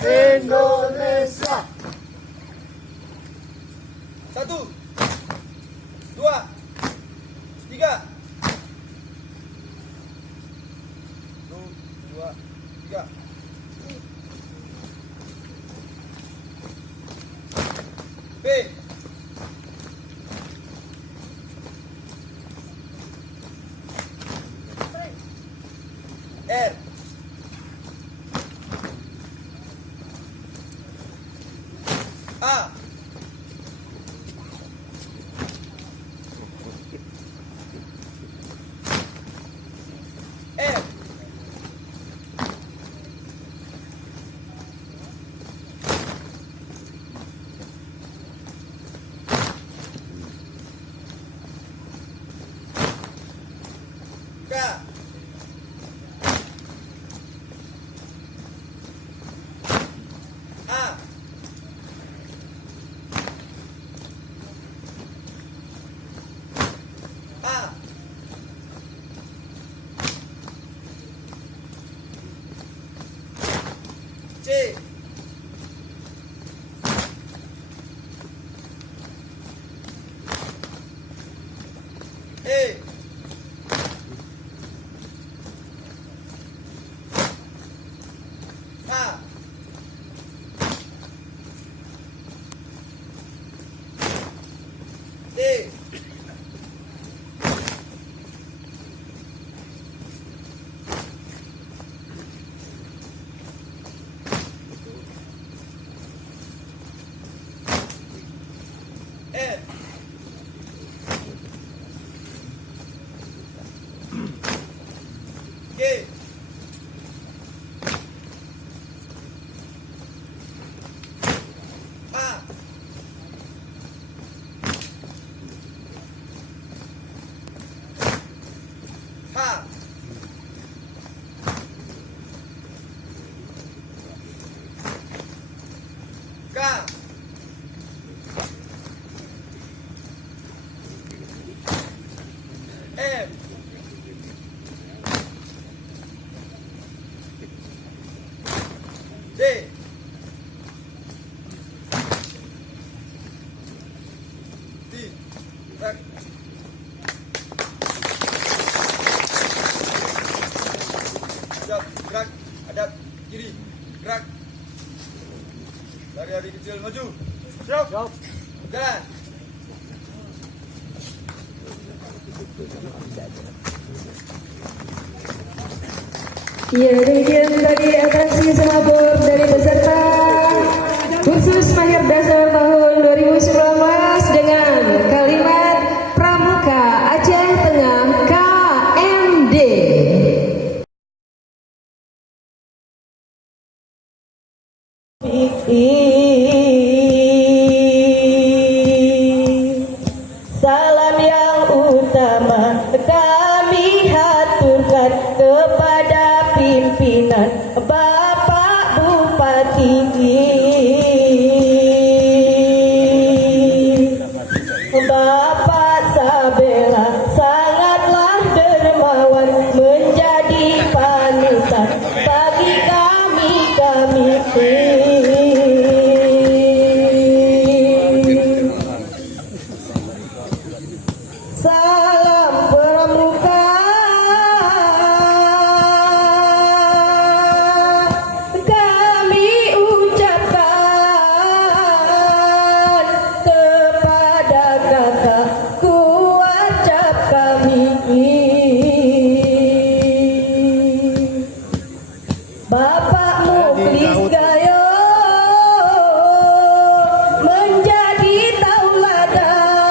Indonesia. 1, 2, 3. 1, 2, 3. B. R. A. F. K. A. A. C. E. H. D. F. G. H. H. K. M. D. D. Gerak. Siap, gerak. Hadap kiri. Gerak. Lari kecil maju. Siap. Jalan. Ya, demikian tadi atraksi semapur dari peserta khusus Mahir Dasar tahun 2019 dengan kalimat Pramuka Aceh Tengah KMD. Salam yang utama kami haturkan kepada pimpinan Bapak Bupati, Bapak Sabela sangatlah dermawan, menjadi panutan bagi kami. Salam Pramuka, kami ucapkan kepada kakakku wajib kami. Bapak Muklis Gayo menjadi tauladan,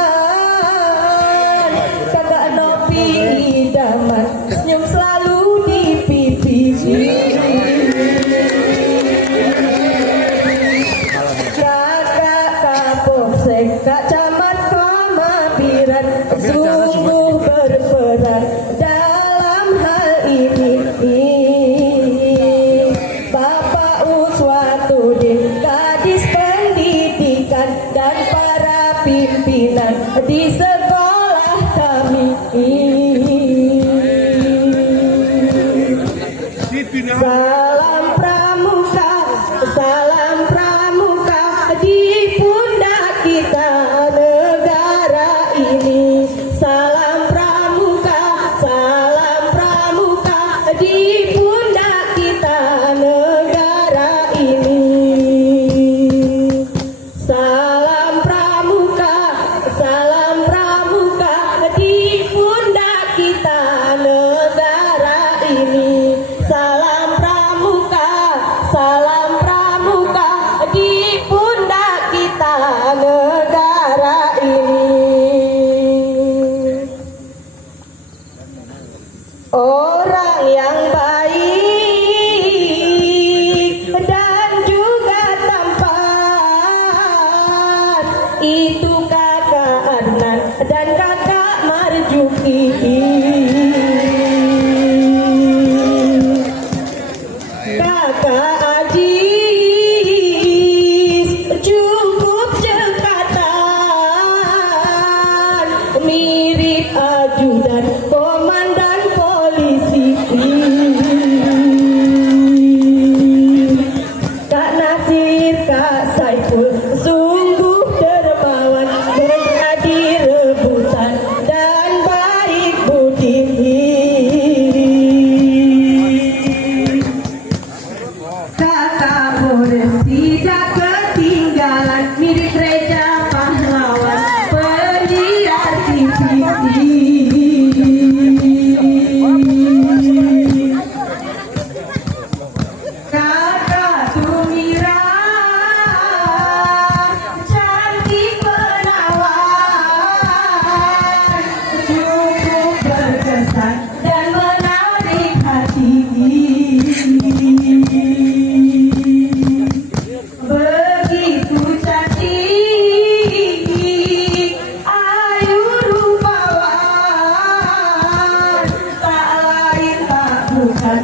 kakak Nopi idaman senyum selalu di pipi. Kakak Kapolsek, Kak Camat Kamabiran sungguh berperan dalam hal ini. Bapak Uswar Kakak Ajis cukup cekatan, mirip ajudan komandan polisi. Kak Nasir, Kak Saiful sungguh dermawan, menjadi rebutan dan baik budi. Kakak Boris tidak ketinggalan, mirip Reja pahlawan penyiar TV. Kakak Tumira cantik menawan, cukup berkesan dan menarik hati. Begitu cantik, ayu rupawan, tak lain tak bukan